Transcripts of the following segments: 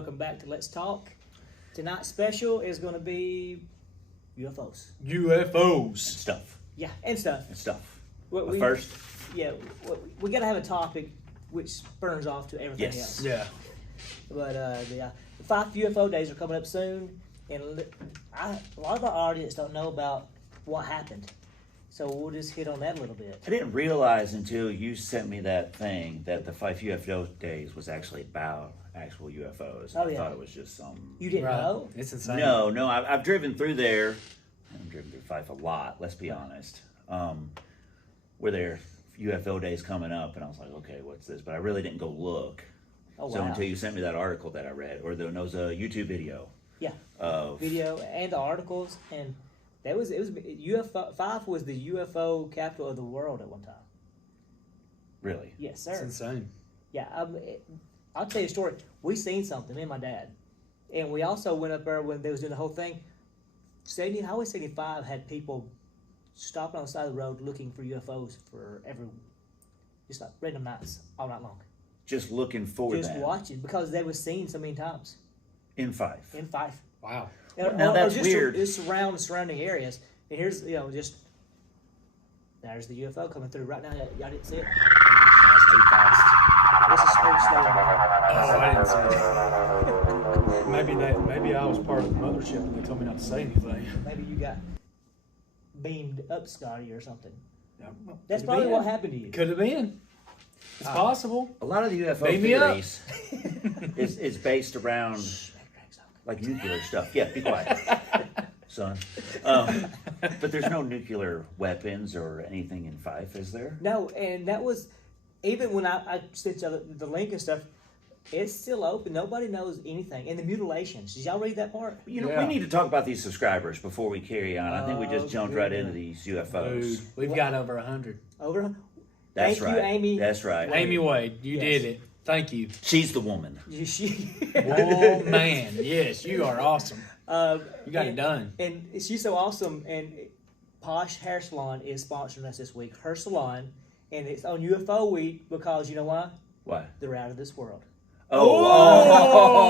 welcome back to Let's Talk. Tonight's special is going to be UFOs. UFOs. Stuff. Yeah, and stuff. And stuff. But First? Yeah, we got to have a topic which burns off to everything Yes. else. Yeah. But the 5 UFO days are coming up soon, and a lot of our audience don't know about what happened. So we'll just hit on that a little bit. I didn't realize until you sent me that thing that the 5 UFO days was actually about actual UFOs. Oh, I yeah. thought it was just some... You didn't know? It's insane. No, I've driven through there. I've driven through Fife a lot, let's be honest. Were there UFO days coming up, and I was like, okay, what's this? But I really didn't go look. Oh, wow. So until you sent me that article that I read, or there was a YouTube video. Yeah. Of Video and the articles, and it was UFO. Fife was the UFO capital of the world at one time. Really? Yes, sir. It's insane. Yeah, I'll tell you a story. We seen something, me and my dad, and we also went up there when they was doing the whole thing. Highway 75 had people stopping on the side of the road looking for UFOs for just like random nights all night long. Just looking for Just them. watching because they were seen so many times In Fife. in Fife. Wow. Now that's just weird. Just surrounding areas. And here's there's the UFO coming through right now. Y'all didn't see it. That's too fast. This is so slow. Oh, I didn't see it. Maybe I was part of the mothership and they told me not to say anything. Maybe you got beamed up, Scotty, or something. Yeah, well, That's could've probably been. what happened to you. Could have been. It's possible. A lot of the UFO Beam me up. theories is based around like nuclear stuff. Yeah, be quiet, son. But there's no nuclear weapons or anything in Fife, is there? No, and that was even when I sent you the link and stuff. It's still open. Nobody knows anything. And the mutilations. Did y'all read that part? You know, Yeah. we need to talk about these subscribers before we carry on. I think we just jumped right into these UFOs. Dude, we've got over 100. Over. That's Thank right. you, Amy. That's right. Amy Wade, you Yes. did it. Thank you. She's the woman. Oh, man. Yes, you are awesome. You got it done. And she's so awesome. And Posh Hair Salon is sponsoring us this week. Her salon. And it's on UFO week because you know why? Why? They're out of this world. Oh!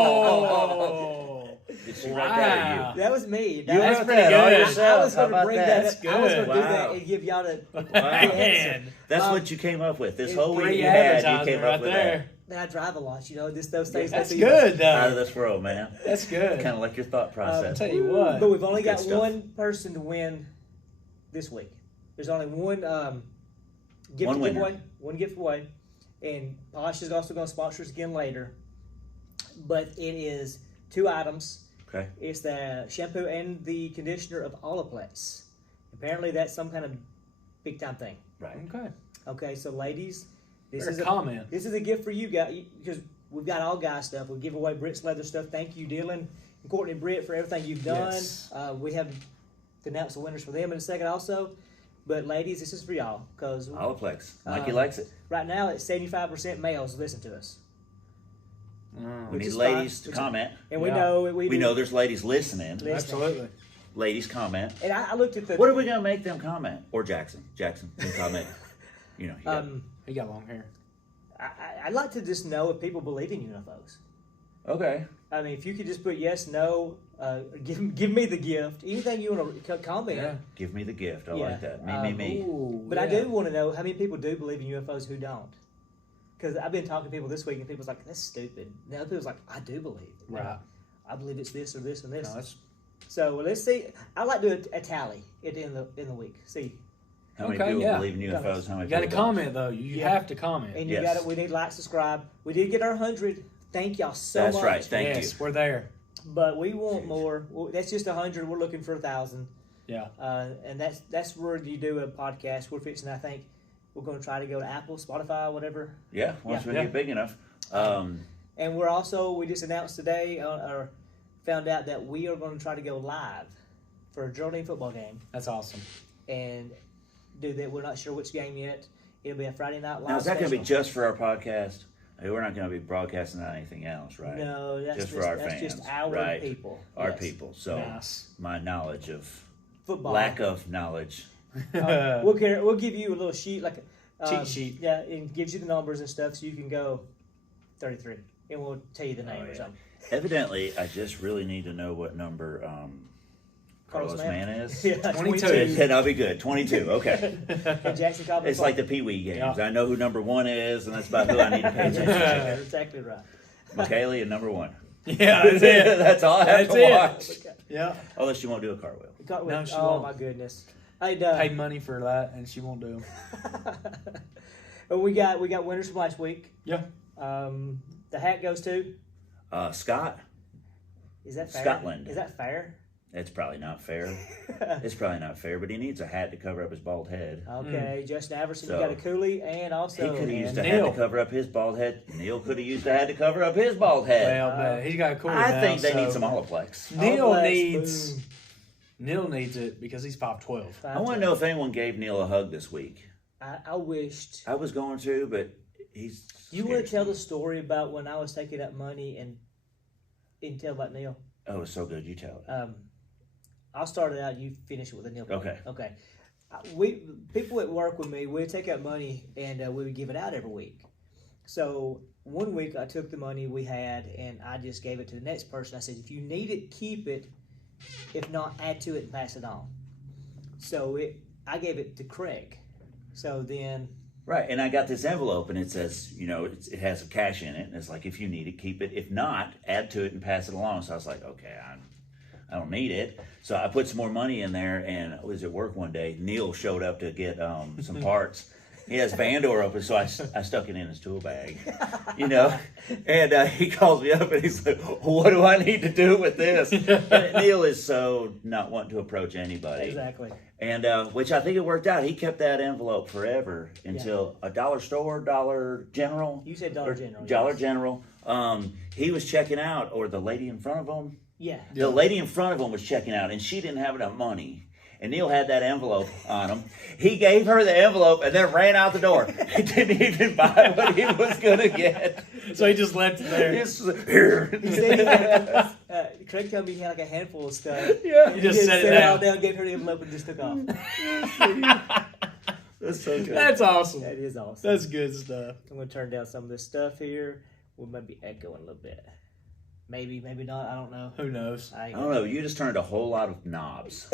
Did she write that or Wow. you? That was me. That's was pretty I good. was How going to about bring that? that That's up. I was going to good. do that Wow. and give y'all the Man. That's what you came up with. This It's whole week Free you had, you advertising came right up with there. Then I drive a lot, those things. That's that good, that. Out of though. this world, man. That's good. Kind of like your thought I'll process. tell you what. But we've only Good got stuff. one person to win this week. There's only one gift One winner. giveaway. One giveaway. And Posh is also going to sponsor us again later. But it is 2 items. Okay. It's the shampoo and the conditioner of Olaplex. Apparently that's some kind of big time thing. Right. Okay. Okay, so ladies, this Fair is comment. This is a gift for you guys because we've got all guy stuff. We give away Britt's leather stuff. Thank you, Dylan and Courtney Britt, for everything you've done. Yes. We have to announce the winners for them in a second also. But ladies, this is for y'all because Olaplex. Mikey likes it. right now it's 75% males listen to us. We Which need is ladies fine. to comment. And we Yeah. know We know there's ladies listening. Listening. Absolutely. Ladies comment. And I looked at the What are we gonna make them comment? Or Jackson. Jackson can comment. You know. Yeah. He got long hair. I'd like to just know if people believe in UFOs. Okay. I mean, if you could just put yes, no, give me the gift, anything you want to comment. Yeah. Give me the gift. I Yeah. like that. Me. Ooh, But yeah. I do want to know how many people do believe in UFOs who don't. Because I've been talking to people this week and people's like, that's stupid. Now people's like, I do believe it. Right. I believe it's this or this and this. No, that's So let's see. I'd like to do a tally at the end of the week. See. How many Okay, people yeah. believe in UFOs? How many you got to people don't? comment though. You Yeah. have to comment. And you Yes. got it. We need like, subscribe. We did get our 100. Thank y'all so That's much. right. Thank yes, you. we're there. But we want more. Well, that's just 100. We're looking for 1,000. Yeah. And that's where you do a podcast. We're fixing, I think, we're going to try to go to Apple, Spotify, whatever. Yeah. Once we Yeah. get big enough. And we're also, we just announced today, or found out that we are going to try to go live for a Geraldine football game That's awesome. and do that. We're not sure which game yet. It'll be a Friday night live. Now is that going to be special. just for our podcast? I mean, we're not going to be broadcasting on anything else, right? No, that's just for our that's fans, just our right? people. Our Yes. people. So Nice. my knowledge of Football. lack of knowledge. We'll give you a little sheet, like Cheat sheet. Yeah, it gives you the numbers and stuff, so you can go 33. and we'll tell you the name or something. Evidently, I just really need to know what number Carlos Mann is. Yeah, 22. Then I'll be good. 22. Okay. And Jackson Cobb. It's like the Pee Wee games. Yeah. I know who number 1 is, and that's about who I need to pay attention to. That's exactly right. Michaela, number 1. Yeah, that's it. That's all I have That's to it. watch. Yeah. Unless you won't do a cartwheel. No, she oh won't. my goodness! Hey, Paid money for that, and she won't do them. we got winners from last week. Yeah. The hat goes to. Scott. Is that fair? Scotland. Is that fair? It's probably not fair. It's probably not fair, but he needs a hat to cover up his bald head. Okay, Justin Averson, So, you got a coolie, and also He could have used a Neil. hat to cover up his bald head. Neil could have used a hat to cover up his bald head. Well, but he's got a cool. I now, think they so need some Olaplex. Neil Olaplex, needs. boom. Neil needs it because he's 5'12". I want to know if anyone gave Neil a hug this week. I wished I was going to, but he's. you want to tell the story about when I was taking that money and tell about Neil. Oh, it's so good. You tell it. I'll start it out. You finish it with a Neil. Okay. Okay. People at work with me, we'd take out money and we would give it out every week. So one week I took the money we had and I just gave it to the next person. I said, if you need it, keep it. If not, add to it and pass it on. So I gave it to Craig. So then. Right, and I got this envelope, and it says, it has some cash in it, and it's like, if you need it, keep it. If not, add to it and pass it along. So I was like, okay, I don't need it. So I put some more money in there, and I was at work one day. Neil showed up to get some parts. He has van door open, so I stuck it in his tool bag, And he calls me up, and he's like, what do I need to do with this? And Neil is so not wanting to approach anybody. Exactly. And which I think it worked out. He kept that envelope forever until a dollar store, Dollar General. You said Dollar General. Dollar yes. General. He was checking out, or the lady in front of him. Yeah. The lady in front of him was checking out, and she didn't have enough money. And Neil had that envelope on him. He gave her the envelope and then ran out the door. He didn't even buy what he was going to get. So he just left it there. Here. He said he had, Craig told me he had like a handful of stuff. Yeah. He just set it all down. down, gave her the envelope, and just took off. That's so good. That's awesome. That is awesome. That's good stuff. I'm going to turn down some of this stuff here. We might be echoing a little bit. Maybe not. I don't know. Who knows? I don't know. You just turned a whole lot of knobs.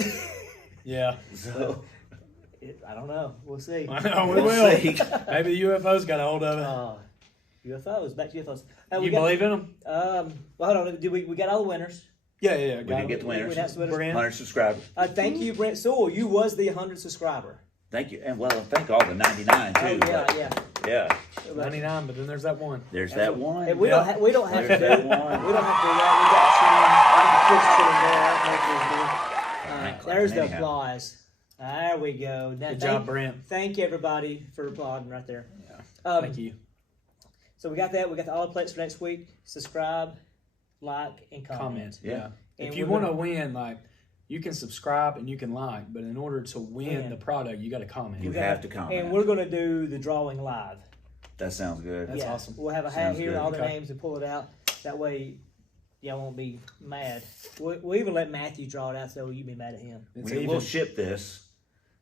Yeah. So I don't know. We'll see. I know, we we'll will. see. Maybe the UFO's got a hold of it. UFOs. Back to UFOs. You believe in them? Well, hold on. We got all the winners. Yeah. We did get the winners. We announced the winners. Brent. 100 subscribers. Thank you, Brent Sewell. You was the 100th subscriber. Thank you. And thank all the 99 too. Oh, but, yeah. 99, but then there's that one. There's that one. And we don't have to do that. There's that one. We don't have to do that. We got some Chris sitting there. There's the Anyhow. applause. There we go. Now, Good job, Brent. Thank everybody for applauding right there. Yeah. Thank you. So we got that. We got the Olaplex for next week. Subscribe, like, and comment. Yeah. And If you we're want to gonna- win, you can subscribe and you can like, but in order to win the product, you got to comment. You have to comment. And we're going to do the drawing live. That sounds good. That's awesome. We'll have a hat Sounds here, good. all the Okay. names, and pull it out. That way, y'all won't be mad. We'll even let Matthew draw it out so you be mad at him. It's We'll even. ship this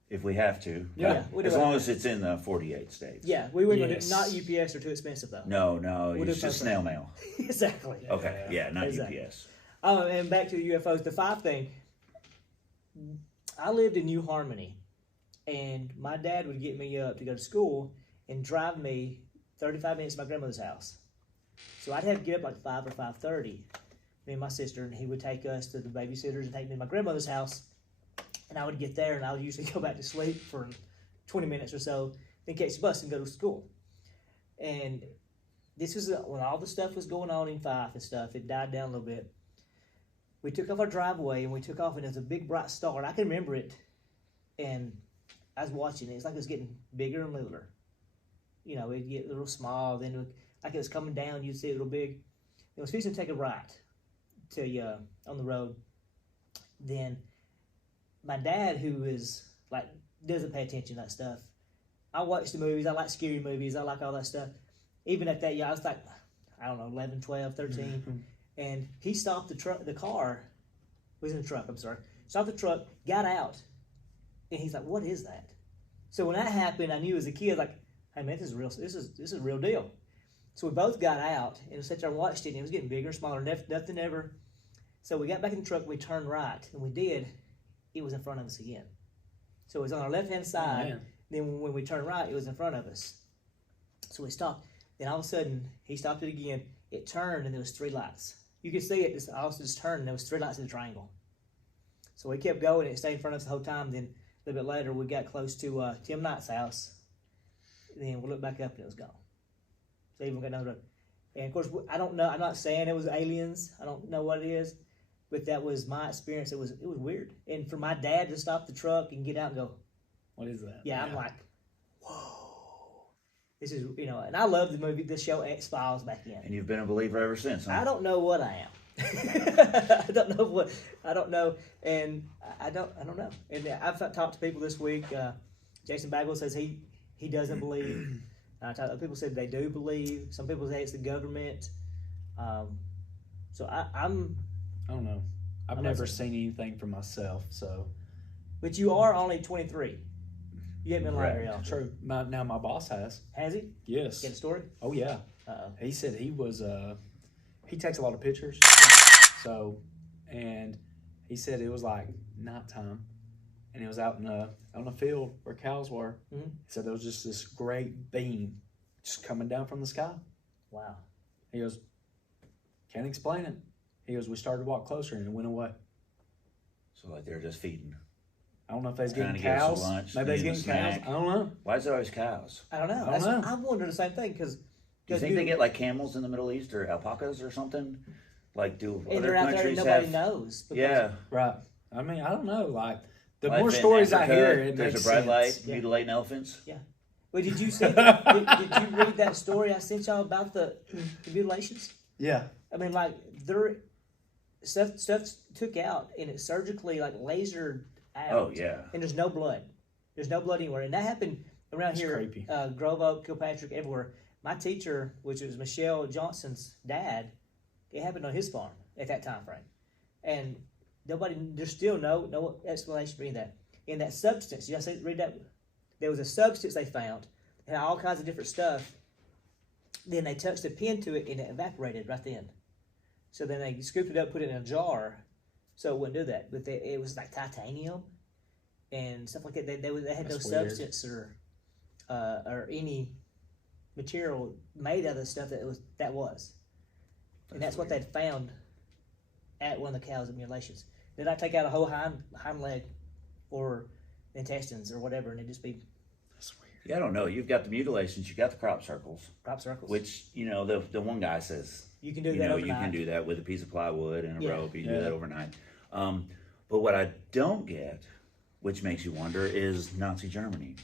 if we have to. Yeah, we'll do As it. long as it's in the 48 states. Yeah, we were going to Yes. do not UPS or too expensive though. No, We'll it's do just postal. snail mail. Exactly. Okay, yeah, not Exactly. UPS. Oh, and back to the UFOs. The 5 thing. I lived in New Harmony, and my dad would get me up to go to school and drive me 35 minutes to my grandmother's house. So I'd have to get up like 5 or 5:30. Me and my sister, and he would take us to the babysitters and take me to my grandmother's house. And I would get there, and I would usually go back to sleep for 20 minutes or so, then catch the bus and go to school. And this was when all the stuff was going on in Fife and stuff. It died down a little bit. We took off our driveway, and we took off, and there's a big bright star. And I can remember it, and I was watching it. It's like it was getting bigger and littler. It'd get a little small, then like it was coming down, you'd see it a little big. It was fixing to take a right to on the road. Then my dad, who is like doesn't pay attention to that stuff. I watch the movies. I like scary movies. I like all that stuff. Even at that, I was like, I don't know, 11, 12, 13. Mm-hmm. And he stopped the car. Was in the truck, I'm sorry. Stopped the truck, got out. And he's like, what is that? So when that happened, I knew as a kid, like, hey man, this is real. This is a real deal. So we both got out and we sat there and watched it, and it was getting bigger and smaller. Nothing ever. So we got back in the truck, we turned right, and we did. It was in front of us again. So it was on our left-hand side. Then when we turned right, it was in front of us. So we stopped. Then all of a sudden, he stopped it again. It turned, and there was 3 lights. You could see it. I also just turned, and there was 3 lights in a triangle. So we kept going, and it stayed in front of us the whole time. Then a little bit later, we got close to Tim Knight's house. Then we looked back up, and it was gone. So even got another. And of course, I don't know. I'm not saying it was aliens. I don't know what it is, but that was my experience. It was weird. And for my dad to stop the truck and get out and go, "What is that?" Yeah, I'm like, whoa. This is, and I love the show X-Files back then. And you've been a believer ever since, huh? I don't know what I am. I don't know, and I don't know. And I've talked to people this week. Jason Bagwell says he doesn't believe. Other people said they do believe. Some people say it's the government. So I don't know. I've never seen anything for myself. So, but you are only 23. You haven't been lying very often. True. Now my boss has. Has he? Yes. Get a story? Oh yeah. He said he was. He takes a lot of pictures. So, and he said it was like nighttime, and it was out on a field where cows were. Mm-hmm. He said there was just this great beam just coming down from the sky. Wow. He goes, can't explain it. He goes, we started to walk closer and it went away. So like they're just feeding. I don't know if they's getting Trying to cows. get some lunch, Maybe they's needing getting a cows. snack. I don't know. Why is it always cows? I don't know. I don't know. I wonder the same thing because. Do you think they get like camels in the Middle East or alpacas or something? Like do and other they're out there countries and nobody have? knows. Yeah. Right. I mean, I don't know. Like the Like more in stories Africa, I hear, it there's makes a bright light sense. mutilating elephants. Yeah. Well, did you see? did you read that story I sent y'all about the mutilations? Yeah. I mean, like stuff took out and it's surgically like lasered out. Oh yeah. And there's no blood. There's no blood anywhere, and that happened around That's here. creepy. Grove Oak, Kilpatrick, everywhere. My teacher, which was Michelle Johnson's dad, it happened on his farm at that time frame, and there's still no explanation for any of that. In that substance, you guys read that? There was a substance they found, had all kinds of different stuff. Then they touched a pin to it, and it evaporated right then. So then they scooped it up, put it in a jar, so it wouldn't do that. But it was like titanium and stuff like that. They had That's no weird. substance or any material made out of the stuff that was. And that's what they'd found at one of the cows' mutilations. Did I take out a whole hind leg or intestines or whatever, and it'd just be That's weird. Yeah, I don't know. You've got the mutilations. You got the crop circles. crop circles? Which the one guy says you can do you that know overnight. you can do that with a piece of plywood and a Yeah. rope. You can Yeah. do that overnight. But what I don't get, which makes you wonder, is Nazi Germany.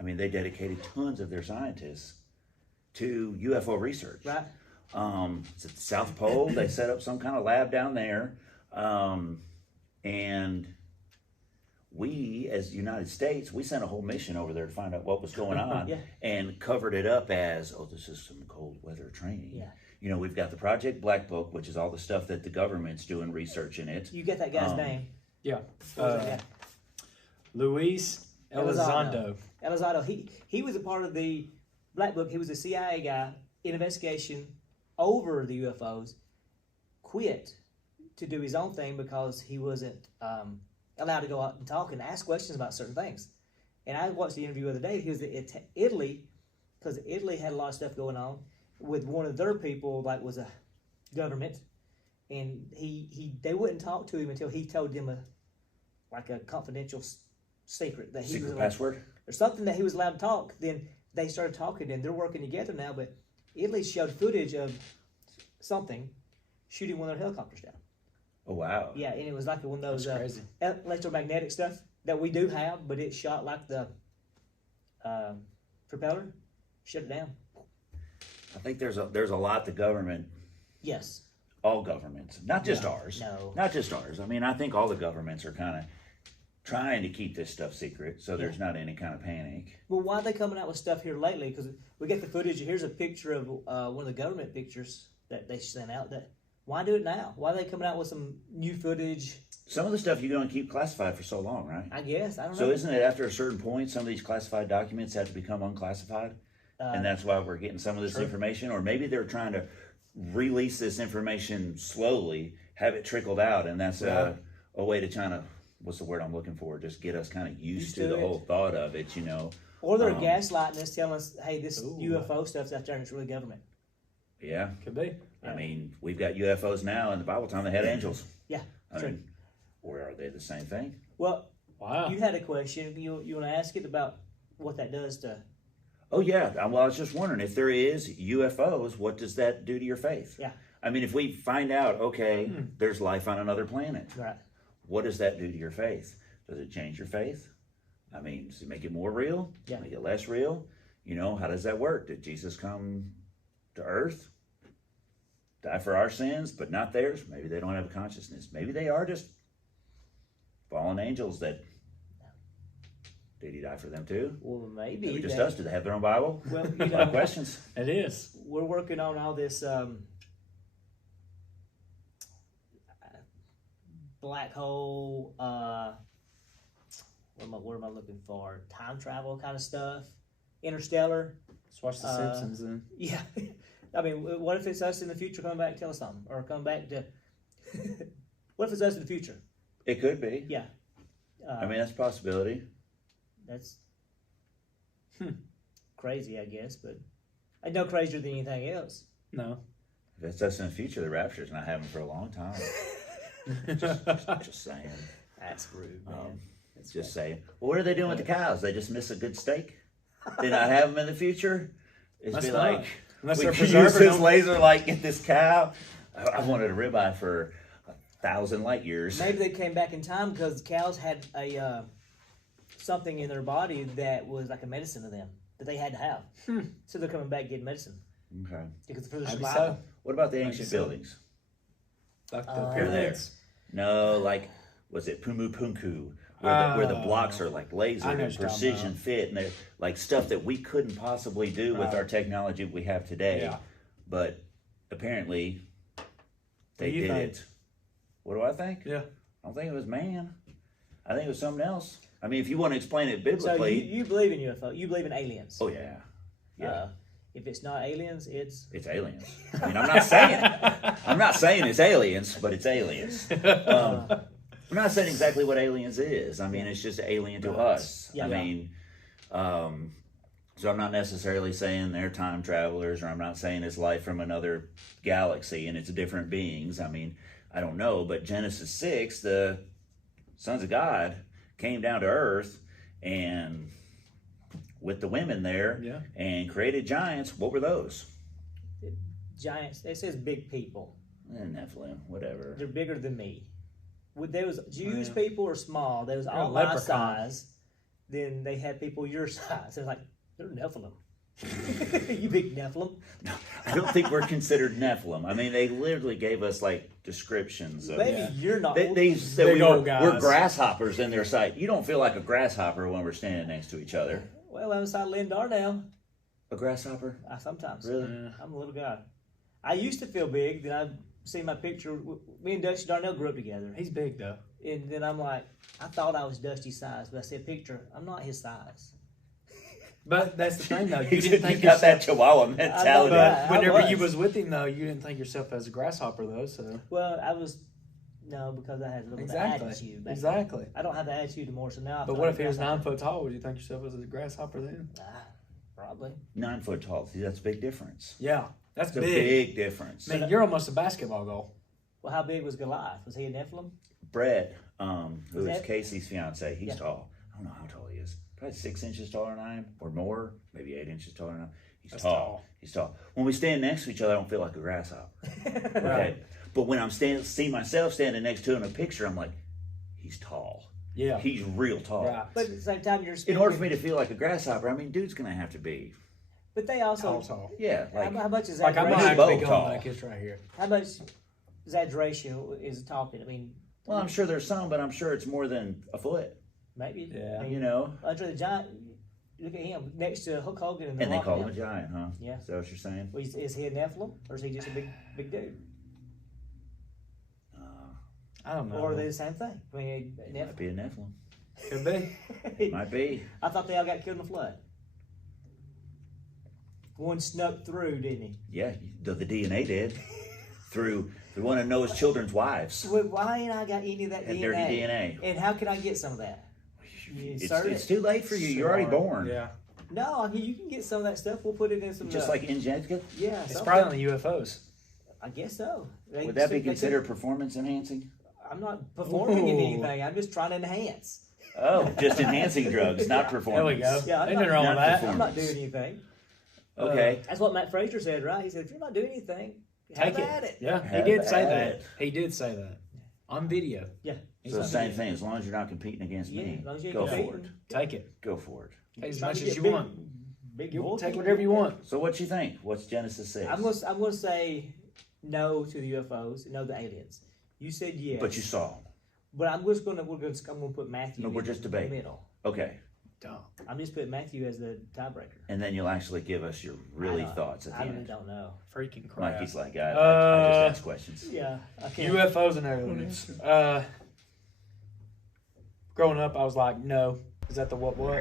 I mean, they dedicated tons of their scientists to UFO research. Right. It's at the South Pole. They set up some kind of lab down there, and we, as the United States, we sent a whole mission over there to find out what was going on, Yeah. and covered it up as, this is some cold weather training. Yeah. You know, we've got the Project Black Book, which is all the stuff that the government's doing research in it. You get that guy's name. Yeah. What was that guy? Luis Elizondo. Elizondo. He was a part of the Black Book. He was a CIA guy in investigation over the UFOs. Quit to do his own thing because he wasn't allowed to go out and talk and ask questions about certain things. And I watched the interview the other day. He was in Italy because Italy had a lot of stuff going on with one of their people, like was a government, and they wouldn't talk to him until he told them a confidential secret that he Secret was allowed, password? or something that he was allowed to talk. Then they started talking, and they're working together now. But Italy showed footage of something shooting one of their helicopters down. Oh, wow. Yeah, and it was like one of those That's crazy. electromagnetic stuff that we do have, but it shot like the propeller, shut it down. I think there's a lot the government, Yes. all governments, not just ours. No. Not just ours. I mean, I think all the governments are kind of trying to keep this stuff secret so there's not any kind of panic. Well, why are they coming out with stuff here lately? Because we get the footage. Here's a picture of one of the government pictures that they sent out. Why do it now? Why are they coming out with some new footage? Some of the stuff you're going to keep classified for so long, right? I guess. I don't know. So isn't it after a certain point, some of these classified documents have to become unclassified? and that's why we're getting some of this information, or maybe they're trying to release this information slowly, have it trickled out, and that's a way to kind of, what's the word I'm looking for? Just get us kind of used to the whole thought of it, you know. Or they're gaslighting us, telling us, hey, this UFO stuff's out there and it's really government. Yeah. Could be. I mean, we've got UFOs now. In the Bible time, they had angels. Yeah, I mean, or are they the same thing? Well, wow. You had a question. You want to ask it about what that does to... Oh, yeah. Well, I was just wondering, if there is UFOs, what does that do to your faith? Yeah. I mean, if we find out, okay, there's life on another planet, Right. what does that do to your faith? Does it change your faith? I mean, does it make it more real? Yeah. Make it less real? You know, how does that work? Did Jesus come to earth, die for our sins, but not theirs? Maybe they don't have a consciousness. Maybe they are just fallen angels that... Did he die for them too? Well, maybe. Maybe just us. Do they have their own Bible? Well, A lot of questions. It is. We're working on all this black hole, what am I looking for? Time travel kind of stuff. Interstellar. Let's watch The Simpsons then. Yeah. I mean, what if it's us in the future coming back to tell us something? Or come back to... What if it's us in the future? It could be. Yeah. I mean, that's a possibility. That's crazy, I guess, but I no crazier than anything else. No. If it's us in the future, the rapture's not happening for a long time. just saying. That's rude, man. Just saying. Well, what are they doing with the cows? They just miss a good steak? They not have them in the future? It's That's be not. like, Unless we they're could use preserving this them. laser light, get this cow. I wanted a ribeye for 1,000 light years. Maybe they came back in time because cows had a something in their body that was like a medicine to them that they had to have. So they're coming back getting medicine Okay. because for their Maybe survival. so. What about the ancient so. buildings? Like the Here, there. pyramids. No, like, was it Pumu Punku? Where the blocks are like laser I know and what you're talking precision about. fit, and they're like stuff that we couldn't possibly do with our technology we have today. Yeah. But apparently, they What do you did think? it. What do I think? Yeah. I don't think it was man. I think it was something else. I mean, if you want to explain it So biblically. you believe in UFO? You believe in aliens? Oh, yeah. Yeah. If it's not aliens, it's It's aliens. I mean, I'm not saying it's aliens, but it's aliens. I'm not saying exactly what aliens is. I mean, it's just alien to us. Yeah. I mean, so I'm not necessarily saying they're time travelers, or I'm not saying it's life from another galaxy and it's different beings. I mean, I don't know, but Genesis 6, the sons of God came down to earth and with the women there and created giants. What were those? giants. It says big people. Nephilim, whatever. They're bigger than me. There was Jewish people or small. There was all They're a my leprechaun. size. Then they had people your size. It's like they're Nephilim. You big Nephilim. I don't think we're considered Nephilim. I mean, they literally gave us like descriptions of. Maybe you're not. They said Big old guys. we're grasshoppers in their sight. You don't feel like a grasshopper when we're standing next to each other. Well, I'm beside Lynn Darnell. A grasshopper? Sometimes. Really? I'm a little guy. I used to feel big. Then I see my picture. Me and Dusty Darnell grew up together. He's big though. And then I'm like, I thought I was Dusty's size, but I see a picture. I'm not his size. But that's the thing though. You You didn't think got that yourself. Chihuahua mentality. that. But I whenever you was. was with him though, you didn't think yourself as a grasshopper though. So Well, I was, no, because I had a little bit of exactly, attitude. back exactly. then. I don't have the attitude anymore, so now I But feel what like if he was a grasshopper. 9 foot tall? Would you think yourself as a grasshopper then? Probably. 9 foot tall. See, that's a big difference. Yeah, that's It's a big. big difference. Man, you're almost a basketball goal. Well, how big was Goliath? Was he a Nephilim? Brett, who Was is that- Casey's fiance, he's Yeah. tall. I don't know how tall he is. Probably 6 inches taller than I am, or more. Maybe 8 inches taller than I am. He's That's tall. tall. He's tall. When we stand next to each other, I don't feel like a grasshopper. Okay. Right. But when I'm see myself standing next to him in a picture, I'm like, he's tall. Yeah. He's real tall. Right. But at the same time, you're In speaking. order for me to feel like a grasshopper, I mean, dude's gonna have to be, But they also. Tall. yeah, like How much is Like I'm not We're exaggeration? both actually going tall. like this right here. How much exaggeration is talking? I mean, well, I'm sure there's some, but I'm sure it's more than a foot. maybe. Yeah. I mean, You know, Andre the Giant. Look at him next to Hulk Hogan and the and they Rock call now. him a giant, huh? Yeah. Is that what you're saying? Well, is he a Nephilim or is he just a big dude? I don't know. Or are they the same thing? I mean, a Might be a Nephilim. Could be. Might be. I thought they all got killed in the flood. One snuck through, didn't he? Yeah, the DNA did. Through one of Noah's children's wives. Well, why ain't I got any of that Had DNA? dirty DNA. And how can I get some of that? You insert It's it? too late for you. You're already born. Yeah. No, I mean you can get some of that stuff. We'll put it in some. Just like in Genetica? yeah, It's something. probably on the UFOs. I guess so. Would that be considered performance enhancing? I'm not performing in Ooh. anything. I'm just trying to enhance. Oh, just enhancing drugs, not There performance. we go. Yeah, I'm Ain't not- nothing wrong with not that. performing. I'm not doing anything. Okay. That's what Matt Frazier said, right? He said, if you're not doing anything, Take have at it. Yeah, he Have did say at that. it. He did say that on video. Yeah. He's So on the same video. thing. As long as you're not competing against Yeah, me, as long as you ain't go for competing. it. Take it. Go for it. Take as Trying much to as get you big- want. Big You bull take kicking. whatever you want. So what you think? What's Genesis 6? I'm gonna say no to the UFOs, no to the aliens. You said yes, But you saw them. But I'm gonna put Matthew. No, we're just debating. in the middle. Okay. Dumb. I'm just putting Matthew as the tiebreaker. And then you'll actually give us your thoughts at the I really end. don't know. Freaking crap. Mikey's like, I just ask questions. Yeah, I can't. UFOs and aliens. Growing up, I was like, no. Is that the what? UFOs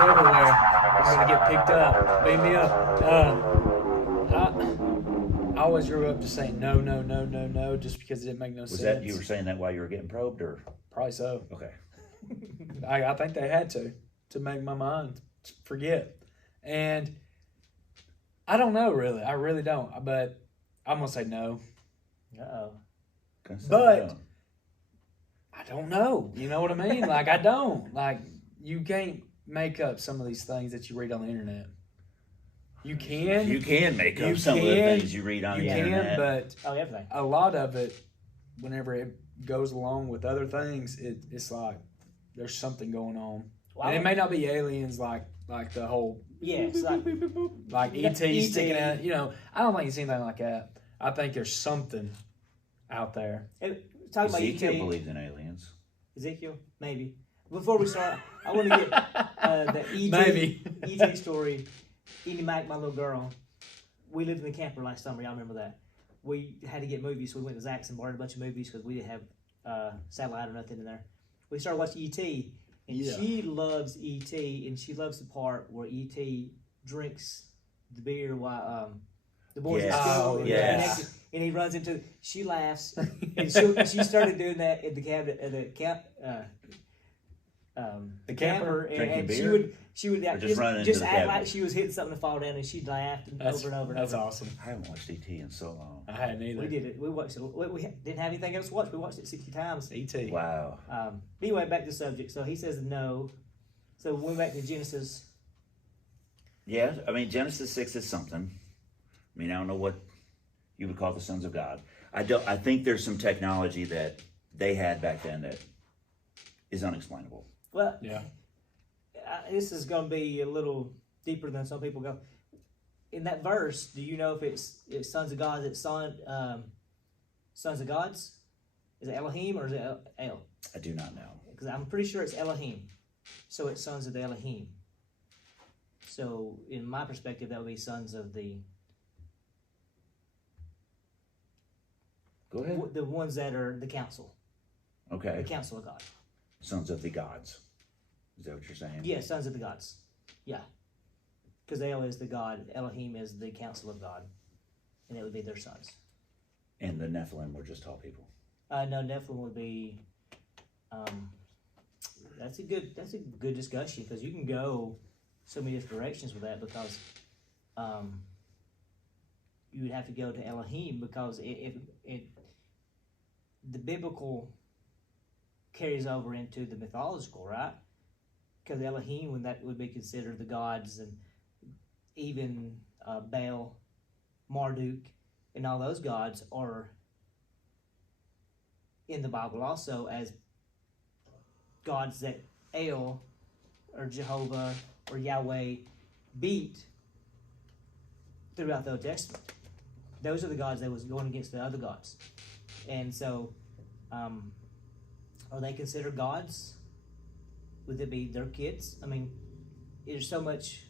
everywhere. I'm gonna get picked up. Beat me up. I always grew up just saying no, just because it didn't make no Was sense. that you were saying that while you were getting probed, or Probably so. okay? I think they had to make my mind forget. And I don't know, really. I really don't. But I'm going to say no. Uh-oh. But I don't know. You know what I mean? Like, I don't. Like, you can't make up some of these things that you read on the internet. You can. You can make up You some of the can. things you read on You the can, internet. but Oh, everything. a lot of it, whenever it goes along with other things, it's like there's something going on. Well, And it may not be aliens like the whole Yes, like ET sticking out. You know, I don't think it's anything like that. I think there's something out there. talking about Ezekiel ET. believes in aliens. Ezekiel, maybe. Before we start, I want to get the ET, Maybe. ET story. Edie Mac, my little girl, we lived in the camper last summer. Y'all remember that? We had to get movies, so we went to Zach's and borrowed a bunch of movies because we didn't have satellite or nothing in there. We started watching ET, and she loves ET, and she loves the part where ET drinks the beer while the boys Yes. at school, Oh, yes. and he runs into. She laughs, and she started doing that at the cabinet at the The camper, camper? and Drinking she would Or just running into just the act cabinet? like she was hitting something to fall down, and she'd laugh over and over and That's over. awesome. I haven't watched ET in so long. I hadn't either. We did it. We watched it. We didn't have anything else to watch. We watched it 60 times. ET. Wow. Anyway, back to the subject. So he says no. So we went back to Genesis. Yeah, I mean Genesis 6 is something. I mean, I don't know what you would call the sons of God. I think there's some technology that they had back then that is unexplainable. Well, Yeah. this is going to be a little deeper than some people go. In that verse, do you know if it's sons of God? Is it sons of gods? Is it Elohim or is it El? I do not know. Because I'm pretty sure it's Elohim. So it's sons of the Elohim. So in my perspective, that would be sons of the Go ahead. the ones that are the council. The Okay. council of God. Sons of the gods. Is that what you're saying? Yeah, sons of the gods. Yeah. Because El is the God, Elohim is the council of God. And it would be their sons. And the Nephilim were just tall people. No, Nephilim would be. That's a good discussion because you can go so many different directions with that because you would have to go to Elohim because the biblical carries over into the mythological, right? Because Elohim, when that would be considered the gods, and even Baal, Marduk, and all those gods are in the Bible also as gods that El or Jehovah or Yahweh beat throughout the Old Testament. Those are the gods that was going against the other gods. And so, are they considered gods? Would it be their kids? I mean, there's so much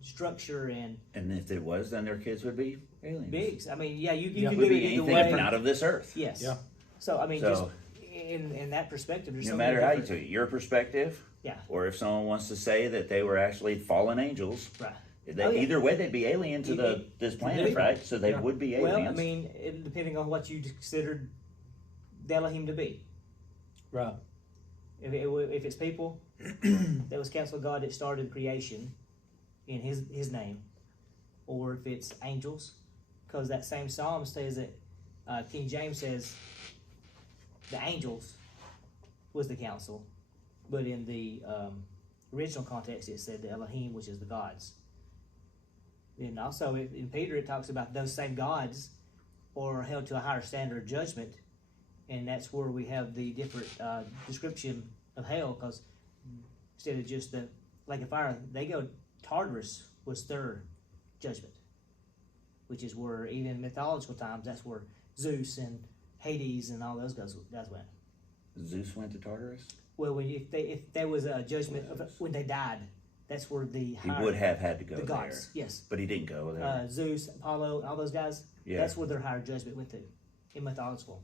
structure and And if it was, then their kids would be aliens. bigs. I mean, yeah, you It could would do be it either anything way. not of this earth. Yes. Yeah. So I mean, So- just in that perspective, there's No so matter many how you different- take it, your perspective, Yeah. Or if someone wants to say that they were actually fallen angels, Right. Either way they'd be alien to this planet, people. right? So they would be aliens. Well, I mean, depending on what you considered the Elohim to be. Right. If it's people, that was counsel of God that started creation in his name, or if it's angels, because that same psalm says that King James says the angels was the council, but in the original context it said the Elohim, which is the gods. And also in Peter it talks about those same gods are held to a higher standard of judgment, and that's where we have the different description of hell, because instead of just the lake of fire, they go Tartarus was their judgment, which is where even in mythological times that's where Zeus and Hades and all those guys went. Zeus went to Tartarus? Well, if there was a judgment when they died, that's where he would have had to go the gods, there. yes. But he didn't go there. Zeus, Apollo, all those guys, that's where their higher judgment went to, in mythological.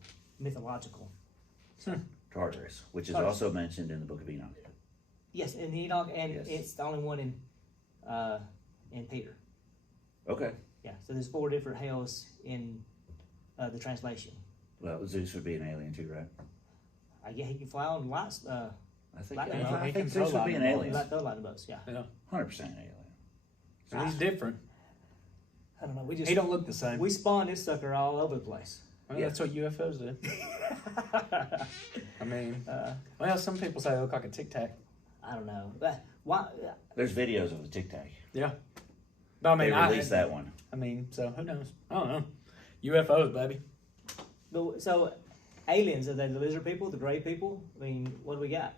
Tartarus, which is Tartarus. also mentioned in the Book of Enoch. Yes, in Enoch, and Yes. it's the only one in Peter. Okay. Yeah, so there's 4 different hells in the translation. Well, Zeus would be an alien too, right? I guess he can fly on lights. I think, Lightning I he think can Zeus throw would be an lightning alien. Like those lightning bolts, yeah. Yeah. 100% an alien. So he's different. I don't know. We He don't look the same. we spawn this sucker all over the place. Well, that's what UFOs do. I mean, well, some people say they look like a Tic Tac. I don't know. But why? There's videos of the Tic Tac. Yeah. But I mean, They released that one. I mean, so who knows? I don't know. UFOs, baby. But so, aliens, are they the lizard people, the gray people? I mean, what do we got?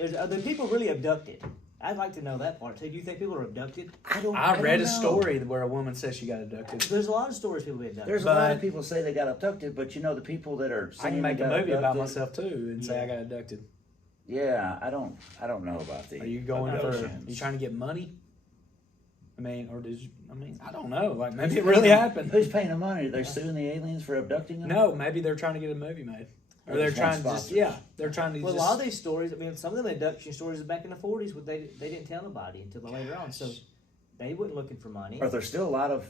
Are the people really abducted? I'd like to know that part too. Do you think people are abducted? I read don't a know. story where a woman says she got abducted. There's a lot of stories people get abducted. There's a lot of But- people say they got abducted, but you know the people that are I saying can make they a got movie about abducted- myself too and say Yeah. I got abducted. Yeah, I don't know about the. Are you going for? abductions. You trying to get money? I mean, or did you? I mean, I don't know. Like maybe it really happened. Who's paying the money? They're suing the aliens for abducting them? No, maybe they're trying to get a movie made, or They they're just want trying to just sponsors. they're trying to Well, just. a lot of these stories, I mean, some of them abduction stories are back in the 40s, but they didn't tell nobody until later on. So they weren't looking for money. Are there still a lot of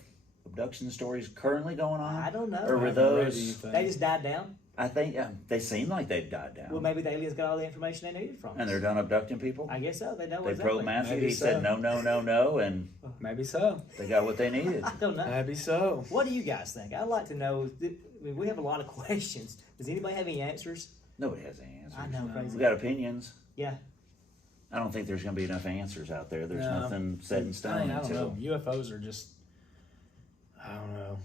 abduction stories currently going on? I don't know. Or I were haven't read those? anything. They just died down. I think they seem like they've died down. Well, maybe the aliens got all the information they needed from us. And they're done abducting people. I guess so. They know They exactly. probed Matthew. Maybe He said so. no, and Maybe so. they got what they needed. I don't know. Maybe so. What do you guys think? I'd like to know. I mean, we have a lot of questions. Does anybody have any answers? Nobody has any answers. I know, crazy. We got opinions. Yeah. I don't think there's going to be enough answers out there. There's No. nothing set in I stone mean, I don't until. know. UFOs are just, I don't know,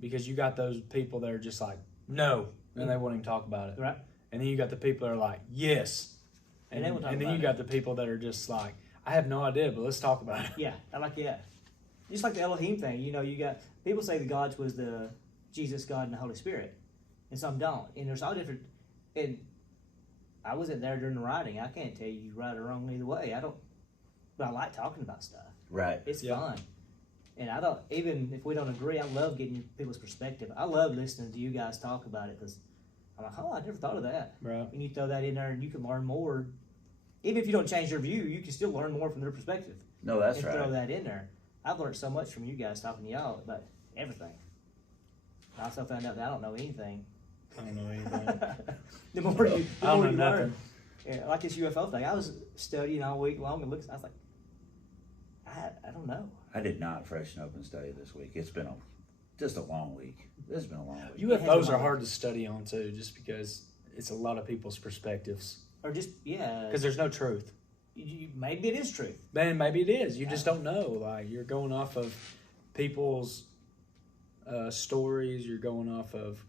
because you got those people that are just like no, and they won't even talk about it. Right. And then you got the people that are like yes, And they won't talk then about you it. got the people that are just like I have no idea, but let's talk about it. Yeah. I like that. Just like the Elohim thing. You know, you got people say the gods was the Jesus, God, and the Holy Spirit, and some don't. And there's all different. And I wasn't there during the writing. I can't tell you right or wrong either way. I don't. But I like talking about stuff. Right. It's Yeah. fun. And I don't, even if we don't agree, I love getting people's perspective. I love listening to you guys talk about it because I'm like, oh, I never thought of that. Right. And you throw that in there and you can learn more. Even if you don't change your view, you can still learn more from their perspective. No, that's and right. throw that in there. I've learned so much from you guys talking to y'all about everything. I also found out that I don't know anything. I don't know anything. the more you, I the don't more know you nothing. learn. Yeah, like this UFO thing. I was studying all week long and looking. I was like, I don't know. I did not freshen up and study this week. It's been just a long week. This has been a long week. UFOs are hard to study on too, just because it's a lot of people's perspectives. Or just, yeah. Because there's no truth. Maybe it is truth. Man, maybe it is. You just don't know. Like you're going off of people's stories. You're going off of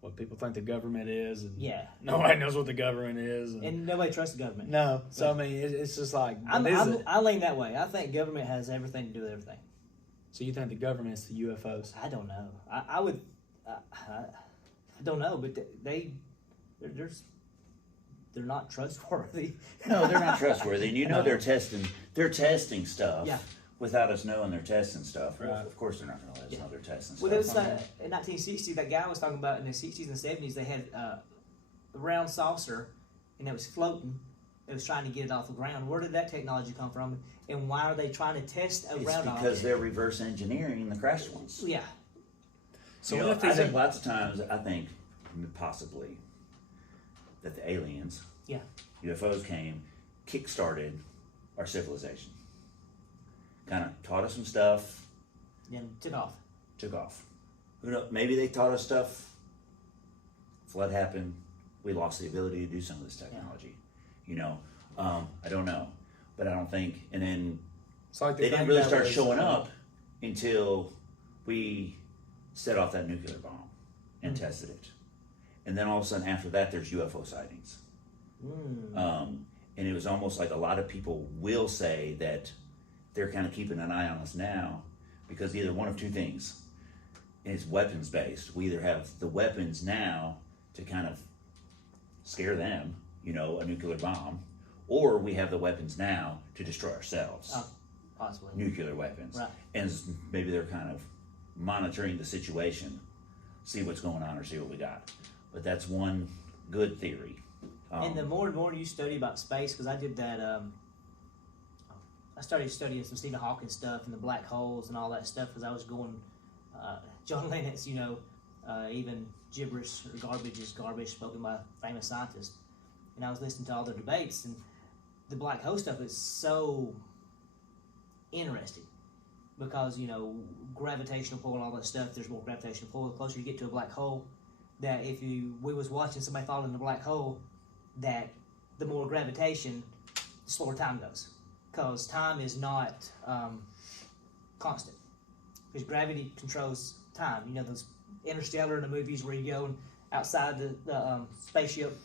what people think the government is, and Yeah. nobody knows what the government is. And nobody trusts the government. no, so I mean, it's just like, what is it? I lean that way. I think government has everything to do with everything. So you think the government's the UFOs? I don't know. I would. I don't know, but they're not trustworthy. No, they're not trustworthy. And you know No. they're testing stuff. Yeah. Without us knowing they're testing stuff. Well, Right. of course they're not going to let us know they're testing Well, stuff. there was in 1960, that guy was talking about in the 60s and 70s, they had a round saucer, and it was floating. It was trying to get it off the ground. Where did that technology come from? And why are they trying to test a It's ground because object? they're reverse engineering the crashed ones. Yeah. So You what know, if I these think lots of times, I think possibly that the aliens, Yeah. UFOs came, kick-started our civilization. Kind of taught us some stuff, Then took off. took off. Who knows? Maybe they taught us stuff. Flood happened. We lost the ability to do some of this technology. You know, I don't know, but I don't think. And then it's like they didn't thing really that start was, showing up until we set off that nuclear bomb and tested it. And then all of a sudden, after that, there's UFO sightings. And it was almost like a lot of people will say that they're kind of keeping an eye on us now because either one of two things. And it's weapons based. We either have the weapons now to kind of scare them, you know, a nuclear bomb, or we have the weapons now to destroy ourselves. Possibly. Nuclear weapons. Right. And maybe they're kind of monitoring the situation, see what's going on or see what we got. But that's one good theory. And the more and more you study about space, because I did that, I started studying some Stephen Hawking stuff and the black holes and all that stuff because I was going, John Lennon's, you know, even gibberish or garbage is garbage spoken by famous scientists. And I was listening to all their debates, and the black hole stuff is so interesting because, you know, gravitational pull and all that stuff, there's more gravitational pull. The closer you get to a black hole, that if we was watching somebody fall in a black hole, that the more gravitation, the slower time goes. Because time is not constant. Because gravity controls time. You know, those Interstellar in the movies where you go and outside the spaceship,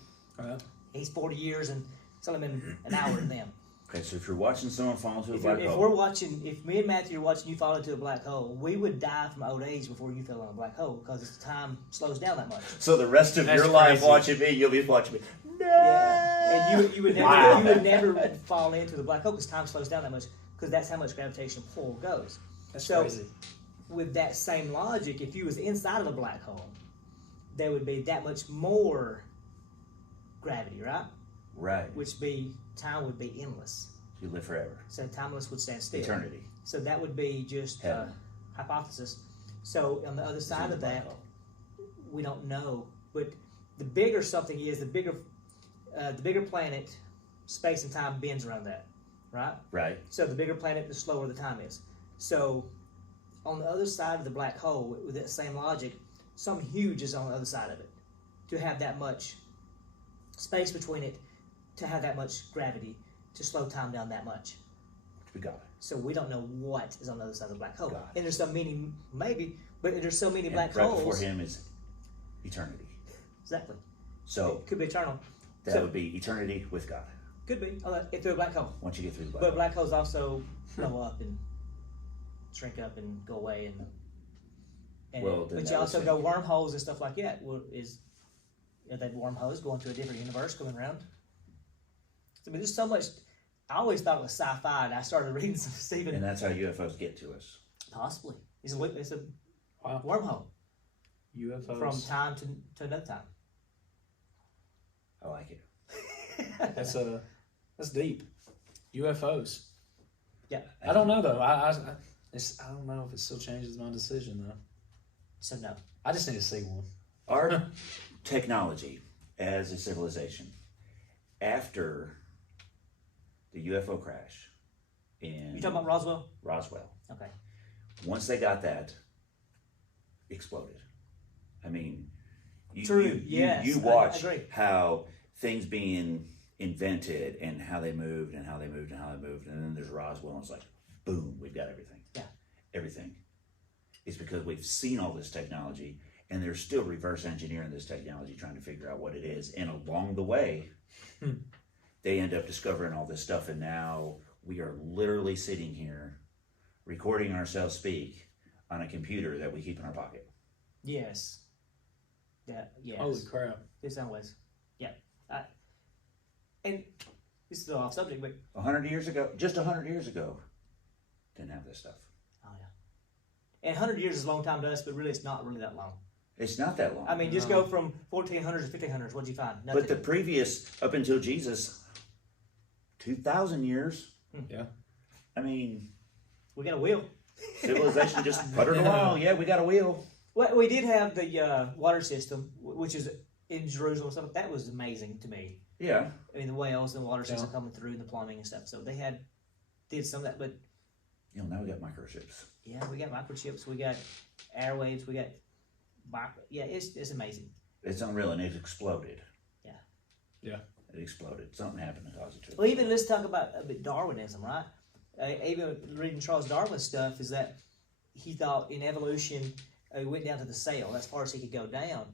he's 40 years and it's only been an hour to them. Okay, so if you're watching someone fall into a If black hole, we're watching, if me and Matthew are watching you fall into a black hole, we would die from old age before you fell in a black hole because time slows down that much. so the rest of That's your life crazy. watching me, you'll be watching me. No. Yeah, and you would never Wow. you would never fall into the black hole because time slows down that much because that's how much gravitational pull goes. That's So, crazy. with that same logic, if you was inside of a black hole, there would be that much more gravity, right? Right. Which be time would be endless. You live forever. So timeless would stand still. Eternity. So that would be just Heaven. hypothesis. So on the other side in the of black that, hole. we don't know. But the bigger something is, the bigger planet, space and time bends around that, right? Right. So the bigger planet, the slower the time is. So on the other side of the black hole, with that same logic, something huge is on the other side of it. To have that much space between it, to have that much gravity, to slow time down that much. We got it. So we don't know what is on the other side of the black hole. Got it. And there's so many, maybe, but there's so many And black right holes. before him is eternity. Exactly. So It could be eternal. that So- would be eternity with God. Could be. If they're a black hole. Once you get through the black But hole. black holes also blow up and shrink up and go away. And Well, then but that you would also say- go wormholes and stuff like that. Are they wormholes going to a different universe going around? I mean, there's so much. I always thought it was sci-fi, and I started reading some Stephen. And that's how UFOs get to us. Possibly. It's a Wow. wormhole UFOs. from time to another time. I like it. That's deep. UFOs. Yeah. I don't know though. I don't know if it still changes my decision though. So no. I just need to see one. Our technology as a civilization, after the UFO crash in You talking about Roswell? Roswell, Okay. once they got that, exploded. I mean, True, yes, you I watch agree. how things being invented and how they moved and how they moved and how they moved, and then there's Roswell, and it's like, boom, we've got everything. Yeah. Everything. It's because we've seen all this technology, and they're still reverse engineering this technology, trying to figure out what it is. And along the way, they end up discovering all this stuff, and now we are literally sitting here recording ourselves speak on a computer that we keep in our pocket. Yes. Yeah. Yes. Holy crap. In some ways. Yeah. And this is a little off subject, but 100 years ago, just 100 years ago, didn't have this stuff. oh yeah. And 100 years is a long time to us, but really it's not really that long. It's not that long. I mean, just go from 1400s to 1500s. What'd you find? Nothing. But the previous, up until Jesus, 2,000 years. Yeah. I mean, we got a wheel. civilization just puttered along. Yeah, we got a wheel. Well, we did have the water system, which is in Jerusalem. Stuff that was amazing to me. Yeah. I mean, the wells and the water system coming through and the plumbing and stuff. So they did some of that, but Now we got microchips. yeah, we got microchips, we got airwaves, we got it's amazing. It's unreal, and it exploded. Yeah. Yeah. It exploded. Something happened to cause it to. Well, even let's talk about a bit Darwinism, right? Even reading Charles Darwin's stuff is that he thought in evolution, he went down to the cell as far as he could go down,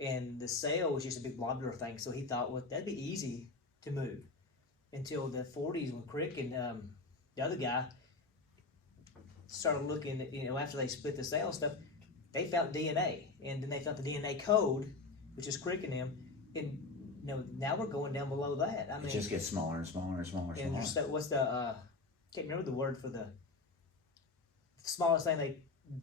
and the cell was just a big globular thing. So he thought, well, that'd be easy to move. Until the 40s when Crick and the other guy started looking at, after they split the cell stuff, they found DNA, and then they found the DNA code, which is Crick and them, and now we're going down below that. I mean, It just gets smaller and smaller and smaller and and smaller. there's what's the can't remember the word for the smallest thing they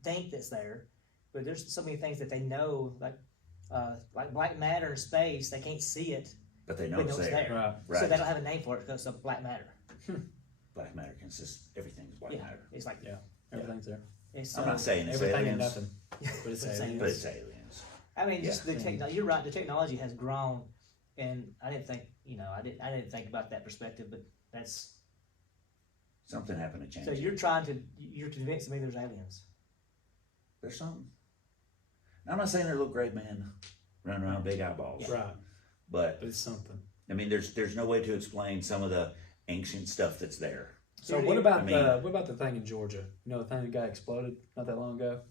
think that's there, but there's so many things that they know, like black matter in space. They can't see it, But they know but it's it's there. there. Right. Right. So they don't have a name for it because it's black matter. Black matter consists, everything is black Yeah, matter. it's like Everything's there. it's, I'm not saying it's Everything and aliens, nothing. But it's It's aliens. but it's aliens. I mean, just Yeah. the technology. You're right. The technology has grown, and I didn't think, I didn't think about that perspective, but that's Something happened to change so. it. You're convincing me there's aliens. There's something. I'm not saying they're little great men running around big eyeballs. Right. But But it's something. I mean, there's no way to explain some of the ancient stuff that's there. So Dude, what about I mean- what about the thing in Georgia? The thing that got exploded not that long ago?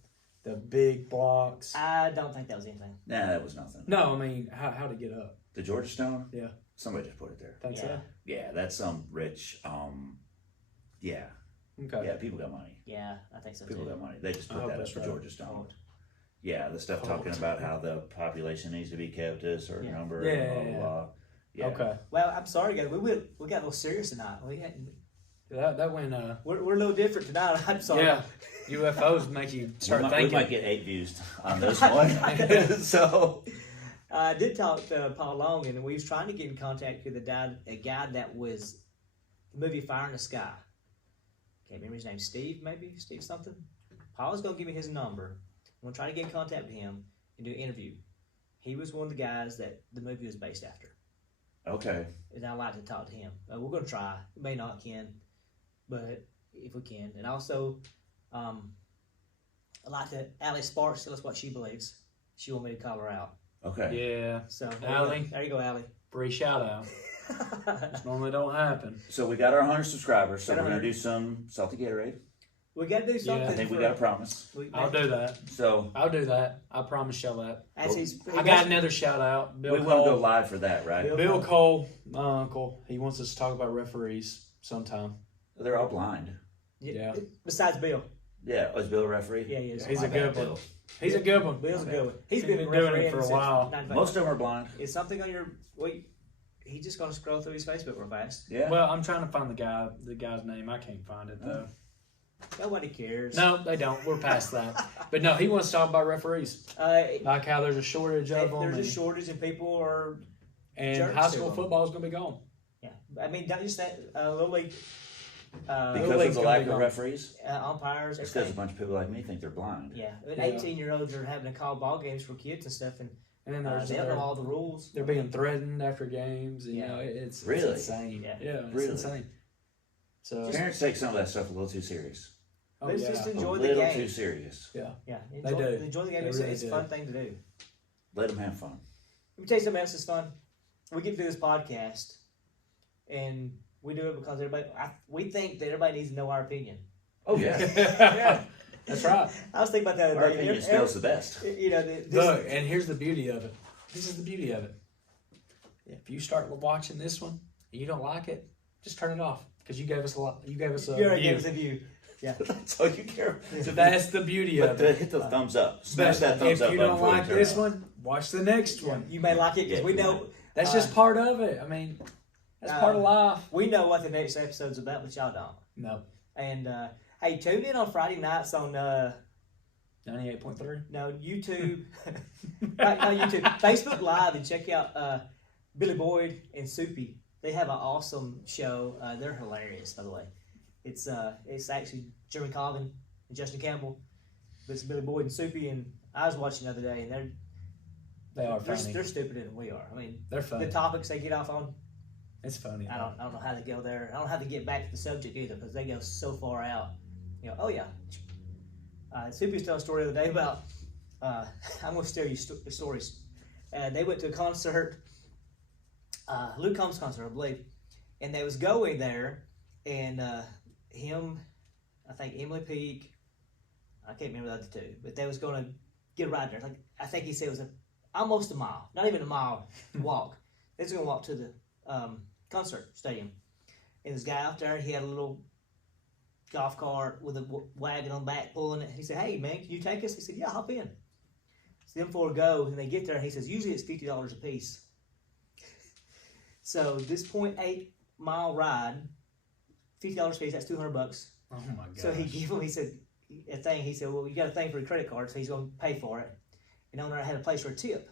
The big blocks. I don't think that was anything. Nah, that was nothing. No, I mean how'd it get up? The Georgia Stone? Yeah. Somebody just put it there. Think Yeah. so? Yeah, that's some rich. Yeah, Okay. yeah. People got money. Yeah, I think so People too. got money. They just I put hope that up that's for right. Georgia Stone. Oh. Yeah, the stuff Oh. talking about how the population needs to be kept at a certain Yeah. number. Yeah, and blah, yeah, blah, yeah. blah. Yeah. Okay. Well, I'm sorry, guys. We got a little serious tonight. That went We're a little different tonight. I'm sorry. yeah. UFOs make you We start might, thinking. we might get 8 views on this one. So I did talk to Paul Long, and we was trying to get in contact with a guy that was the movie Fire in the Sky. Can't remember his name. Steve, maybe Steve something. Paul's gonna give me his number. I'm gonna try to get in contact with him and do an interview. He was one of the guys that the movie was based after, okay. and I'd like to talk to him. We're gonna try. We may not can, but if we can, and also, I'd like to Allie Sparks tell us what she believes. She want me to call her out. Okay. Yeah. So Allie. there you go, Allie. Free shout out. This normally don't happen. So we got our 100 subscribers. So Got we're gonna 100. do some salty Gatorade. We got to do something. I think we got a promise. I'll do that. So I'll do that. I promise y'all that. As he's, I got another shout out. Bill we want to go Cole. live for that, right? Bill- Cole, my uncle. He wants us to talk about referees sometime. They're all blind. Yeah. Besides Bill. Yeah. Was Bill a referee? Yeah, he is. He's My a bad, good Bill. one. He's a good one. Bill's a Okay. good one. He's He's been been doing it refereeing for a since while. 95. Most of them are blind. Is something on your? Wait, he's just gonna scroll through his Facebook real fast. Yeah. Well, I'm trying to find the guy's name. I can't find it though. Nobody cares. No, they don't. We're past that. But no, he wants to talk about referees, like how there's a shortage of them, there's a and, shortage and people are. and jerks high to school them. football is going to be gone. Yeah, I mean, not just that. Little league. because Little of League's the gonna lack be of gone. referees. Umpires. It's because a everything. bunch of people like me think they're blind. Yeah, and Yeah. 18-year-olds are having to call ball games for kids and stuff, and And then there's they don't know all the rules. they're being threatened after games. And, Yeah. it's Really? insane. Yeah. it's Really? insane. So Parents take some of that stuff a little too serious. oh, Let's yeah. just A enjoy the little game. too serious. Yeah, They enjoy, do. enjoy the game. They It's, really it's a do. fun thing to do. Let them have fun. Let me tell you something else that's fun. We get through this podcast, and we do it because we think that everybody needs to know our opinion. Oh yeah. Yeah. That's right. I was thinking about that the Our other day. opinion smells the best. This, Look, and here's the beauty of it. This is the beauty of it. If you start watching this one and you don't like it, just turn it off because you gave us a lot. You gave us a you already view. gave us a view. Yeah. That's all you care. That's the beauty But of it. hit the thumbs up. Smash But that thumbs if up you button don't before you like turn this it off. one, watch the next one. You may like it because Yeah, we you know might. That's just part of it. I mean, that's part of life. we know what the next episode's about, but y'all don't. No. And hey, tune in on Friday nights on 98.3. No, YouTube. Right, no, YouTube. Facebook Live and check out Billy Boyd and Soupy. They have an awesome show. They're hilarious, by the way. It's actually Jeremy Coggin and Justin Campbell, but it's Billy Boyd and Soupy. And I was watching the other day, and They're funny. they're stupider than we are. I mean, They're funny. the topics they get off on. It's funny. I don't know how they go there. I don't know how they get back to the subject either because they go so far out. Oh yeah. Soupy was telling a story the other day about. I'm going to tell you stories. They went to a concert, Luke Combs concert, I believe, and they was going there, and him, I think Emily Peak, I can't remember the other two, but they was going to get a ride there. Like I think he said it was almost a mile, not even a mile walk. They was going to walk to the concert stadium, and this guy out there, he had a little golf cart with a wagon on the back pulling it. He said, "Hey man, can you take us?" He said, "Yeah, hop in." So them four go, and they get there, and he says, "Usually it's $50 a piece." So this 0.8 mile ride, $50 a piece, that's $200. Oh my god. So he gave him, he said, well, you got a thing for your credit card, so he's going to pay for it. And on there I had a place for a tip.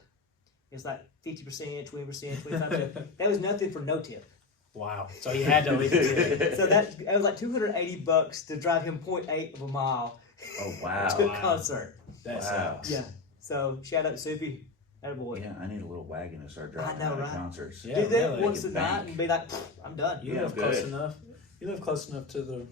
It's like 50%, 20%, 25%. That was nothing for no tip. Wow. So you had to leave it. So that was like $280 to drive him 0.8 of a mile Oh wow. to a concert. That Wow. sucks. Yeah. So shout out to Soupy. That boy. Yeah, I need a little wagon to start driving I know, around right? concerts. Yeah, Do that really. once a Good night bank. and be like, I'm done. You Yeah, live close good. enough. You live close enough to the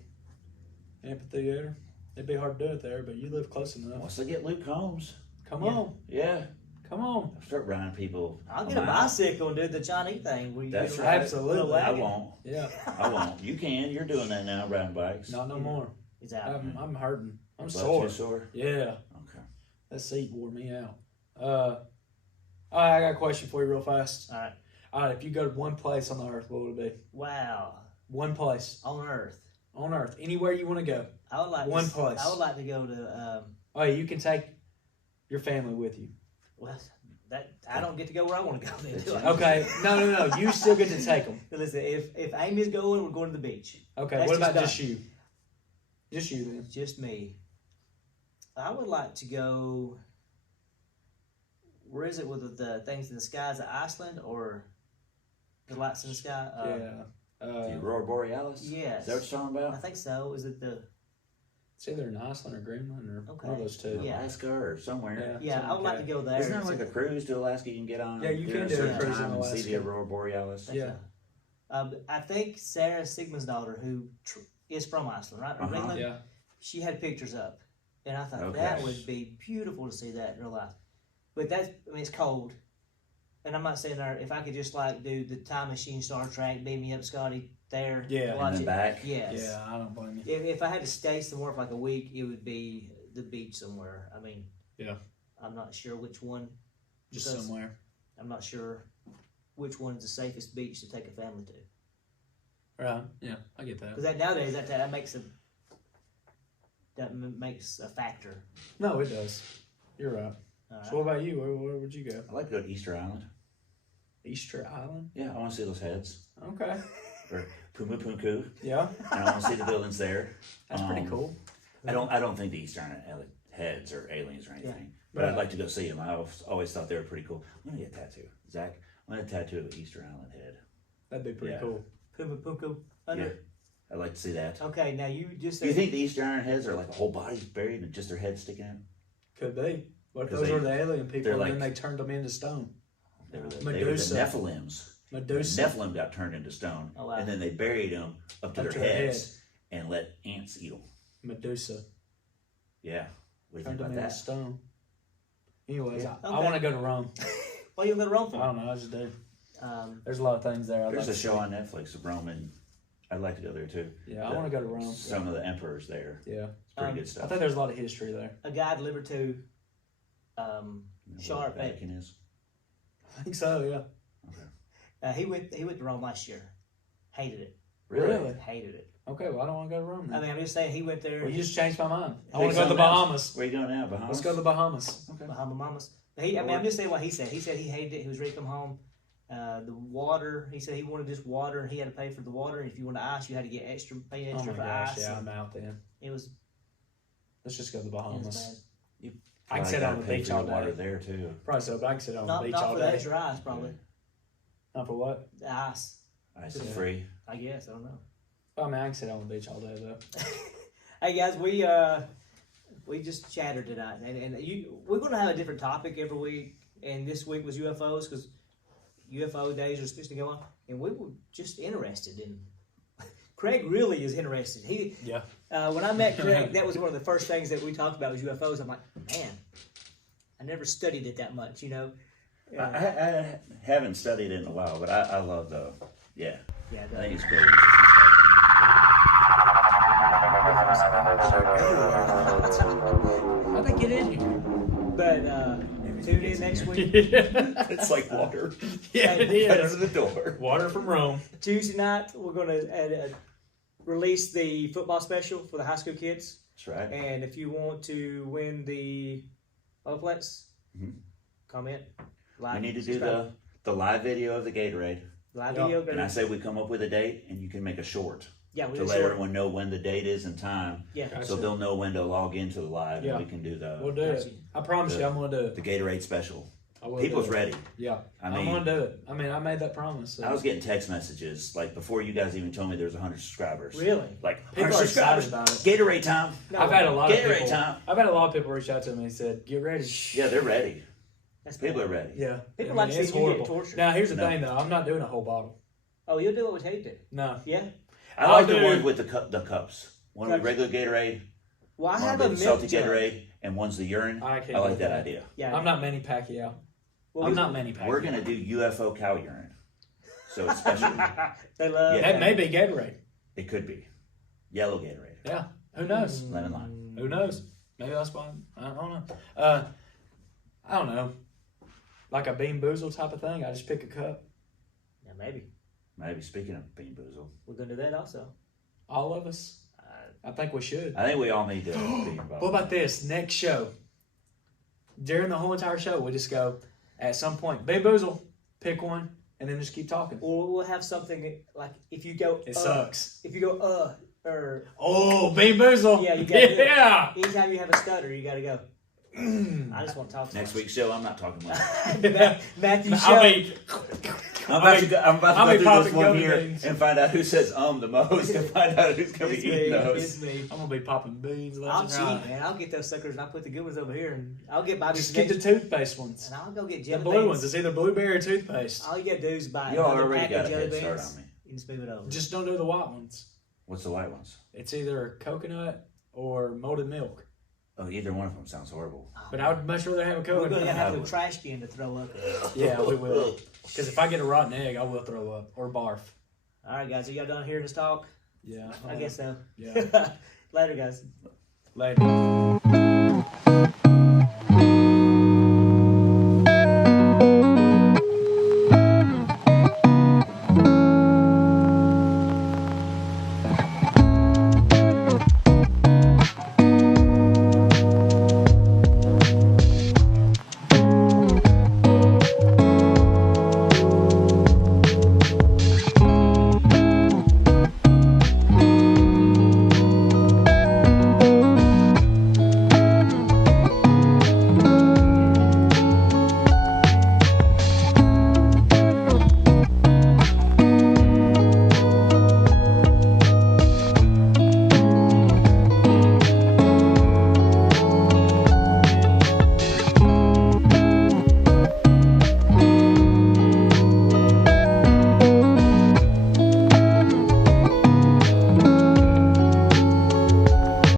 amphitheater. It'd be hard to do it there, but you live close enough. Once they get Luke Combs, Come Yeah. on. yeah, Come on. start riding people. I'll get a bicycle and do the Chinese thing. Where you That's get a right. little Absolutely. I wagon. won't. Yeah. I won't. You can. You're doing that now, riding bikes. Not no more. It's out. I'm hurting. I'm Butt sore. too sore. Yeah. Okay. That seat wore me out. All right, I got a question for you real fast. All right. All right, if you go to one place on the earth, what would it be? Wow. One place On Earth. on earth. Anywhere you want to go. I would like One to, place. I would like to go to. Oh, yeah, you can take your family with you. Well, that I don't get to go where I want to go. Then, do I? Okay. No. You still get to take them. Listen, if Amy's going, we're going to the beach. Okay. That's what about just just you? Just you then. Just me. I would like to go. Where is it with the things in the sky? Is it Iceland or the lights in the sky? Yeah. The Aurora Borealis? Yes. Is that what you're talking I about? think so. Is it the? It's either in Iceland or Greenland or Okay. one of those two. Yeah. Alaska or somewhere. Yeah, I would like to go there. Isn't there like a cruise to Alaska you can get on? Yeah, you during can do a a certain cruise in time and see the Alaska. Aurora Borealis? Yeah. I think Sarah Sigmund's daughter, who is from Iceland, right? Or Uh-huh. Greenland, Yeah. she had pictures up, and I thought Okay. that would be beautiful to see that in real life. But it's cold, and I'm not saying there. If I could just like do the time machine, Star Trek, beam me up, Scotty, there, Yeah, watch and then it. back. Yes. Yeah, I don't blame you. If I had to stay somewhere for like a week, it would be the beach somewhere. I mean, Yeah. I'm not sure which one. Just because somewhere. I'm not sure which one's the safest beach to take a family to. Right. Yeah, I get that. Because that nowadays that makes a factor. No, it does. You're right. All So what about you? Where would you go? I'd like to go to Easter Island. Easter Island? Yeah, I want to see those heads. Okay. Or Pumapunku. Yeah. And I want to see the buildings there. That's pretty Um, cool. I don't think the Easter Island heads are aliens or anything. But Right. I'd like to go see them. I always thought they were pretty cool. I'm going to get a tattoo. Zach, I'm going to tattoo an Easter Island head. That'd be pretty Yeah. cool. Pumapunku under. Yeah. I'd like to see that. Okay, now you just Do you said think the Easter Island heads are like the whole body's buried and just their heads sticking out? Could be. What if 'Cause those they- were the alien people they're and like- then they turned them into stone? They were the Medusa. Nephilims. Medusa. The Nephilim got turned into stone. Oh, wow. And then they buried them up to Up their to their heads and let ants eat them. Medusa. Yeah. What do you think Turned them about into that? stone. Anyways, Yeah. I want to go to Rome. well, you're going to Rome I for. don't know. I just do. Um, There's a lot of things there. I'd There's like a to show see. on Netflix of Roman. I'd like to go there too. Yeah, I want to go to Rome. Some of the emperors there. Yeah. It's pretty good I stuff. think there's a lot of history there. a guy delivered to You know where Sharp. the Vatican is. I think so, yeah. He went to Rome last year. Hated it. Really? Hated it. Okay, well, I don't want to go to Rome I then. mean, I'm just saying he went there. Well, you just changed my mind. I Hey, want to go to the something else. Bahamas. Where you going now? Bahamas? Let's go to the Bahamas. Okay. Bahamas. But I'm just saying what he said. He said he hated it. He was ready to come home. The water. He said he wanted just water, and he had to pay for the water. And if you wanted ice, you had to get pay Oh extra my for gosh, ice. yeah, and I'm out then. It was Let's just go to the it was Bahamas. I can sit Probably on the gotta pay beach for all your day. water there too. Probably so, but I can sit on the Not, beach not all for the day. extra ice, probably. Not for what? The ice, Ice is Yeah. free. I guess. I don't know. I mean, I can sit on the beach all day though. Hey guys, we just chattered tonight, and we're gonna have a different topic every week. And this week was UFOs because UFO days are supposed to go on, and we were just interested in. Craig really is interested. Yeah. When I met Craig, that was one of the first things that we talked about was UFOs. I'm like, man, I never studied it that much, you know. I haven't studied it in a while, but I love the Yeah, I think it's great. Interesting How'd they get in here? but tune in next week. stuff. It's like water Yeah, it right is. under the door. Water from Rome. Tuesday night, we're gonna release the football special for the high school kids. That's right. And if you want to win the Oplex, Mhm. comment. We Like, need to do subscribe. the live video of the Gatorade, live Yeah. video. and I say we come up with a date, and you can make a short yeah, we to do let short. everyone know when the date is and time, Yeah, Gotcha. so they'll know when to log into the live, Yeah. and we can do We'll do Gotcha. it. I promise you, I'm gonna do it. the Gatorade special. I will People's do it. ready. Yeah, I I'm mean, gonna do it. I mean, I made that promise. So. I was getting text messages like before you guys even told me there was 100 subscribers. really. Like People 100 are excited subscribers. about it. Gatorade time. No, I've had a lot of Gatorade people. time. I've had a lot of people reach out to me and said, "Get ready." Yeah, they're ready. that's People bad. are ready. Yeah, People I like mean, to it's see you get horrible. tortured. Now, here's the No. thing, though. I'm not doing a whole bottle. Oh, you'll do what we taped it. No. Yeah. I I'll like the do- ones with the cups. One with Cups. regular Gatorade, Well, I one have a with milk salty jug. Gatorade, and one's the urine. I I can't like do that idea. Yeah. I'm not Manny Pacquiao. Well, I'm we- not Manny Pacquiao. We're gonna do UFO cow urine, so it's special. They love. Yeah. That may be Gatorade. It could be yellow Gatorade, Yeah. Who knows? lemon lime. Who knows? Maybe that's why. I don't know. I don't know. Like a Bean Boozle type of thing. I just pick a cup. Yeah, maybe Maybe speaking of Bean Boozle, we're gonna do that also. All of us. I think we should. I think we all need to be involved. What about this? Next show. During the whole entire show, we just go, at some point, Bean Boozle, pick one, and then just keep talking. Or we'll have something like if you go. It sucks. If you go or Oh, Bean Boozle. Yeah, you gotta do it. Yeah. anytime you have a stutter, you gotta go. I just want to talk. Next week's show, I'm not talking much. Matthew show. I mean, I'm about to go I'll be through popping this one gummy here beans. and find out who says the most and find out who's gonna it's be me. eating those. It's me. I'm gonna be popping beans left I'm and cheap, right. man. I'll get those suckers and I'll put the good ones over here, and I'll get by Just this get the toothpaste ones. and I'll go get The jelly blue beans. ones. It's either blueberry or toothpaste. All you gotta do is buy You another already pack got of a jelly head beans. start on me. You just move it over. Just don't do the white ones. What's the white ones? It's either coconut or malted milk. Oh, either one of them sounds horrible. But I would much rather have a We're gonna coconut. have to trash can to throw up. Yeah, we will. Because if I get a rotten egg, I will throw up or barf. All right, guys, are y'all done hearing us talk? Yeah. I guess so. Yeah. Later, guys. Later.